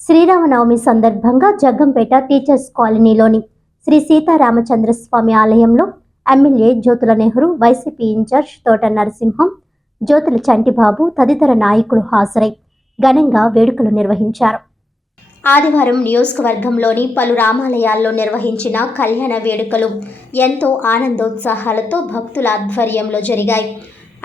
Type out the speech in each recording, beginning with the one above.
శ్రీరామనవమి సందర్భంగా జగ్గంపేట టీచర్స్ కాలనీలోని శ్రీ సీతారామచంద్రస్వామి ఆలయంలో ఎమ్మెల్యే జ్యోతుల నెహ్రూ, వైసీపీ ఇన్ఛార్జ్ తోట నరసింహం, జ్యోతుల చంటిబాబు తదితర నాయకులు హాజరై ఘనంగా వేడుకలు నిర్వహించారు. ఆదివారం నియోజకవర్గంలోని పలు రామాలయాల్లో నిర్వహించిన కళ్యాణ వేడుకలు ఎంతో ఆనందోత్సాహాలతో భక్తుల ఆధ్వర్యంలో జరిగాయి.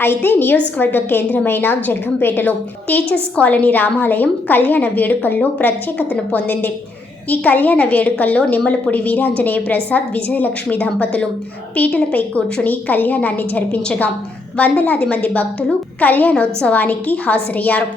అయితే నియోజకవర్గ కేంద్రమైన జగ్గంపేటలో టీచర్స్ కాలనీ రామాలయం కళ్యాణ వేడుకల్లో ప్రత్యేకతను పొందింది. ఈ కళ్యాణ వేడుకల్లో నిమ్మలపూడి వీరాంజనేయ ప్రసాద్, విజయలక్ష్మి దంపతులు పీటలపై కూర్చుని కళ్యాణాన్ని జరిపించగా వందలాది మంది భక్తులు కళ్యాణోత్సవానికి హాజరయ్యారు.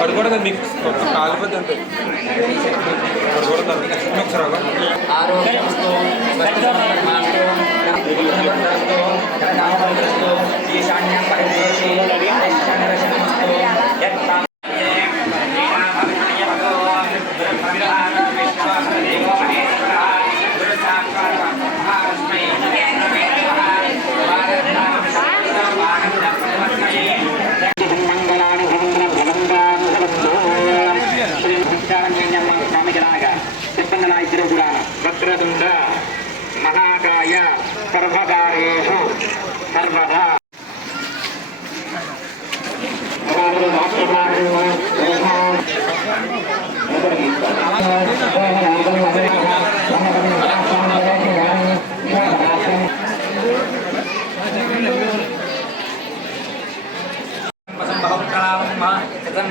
పడుకోవడం మీకు కాలిపోద్ది అంతే వక్రతుండ మహాకాయ సర్వకార్యేషు సర్వదా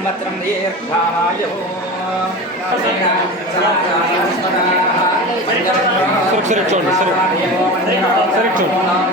సంవత్సరం దీర్ఘాయు సరే చూడండి సరే చూడండి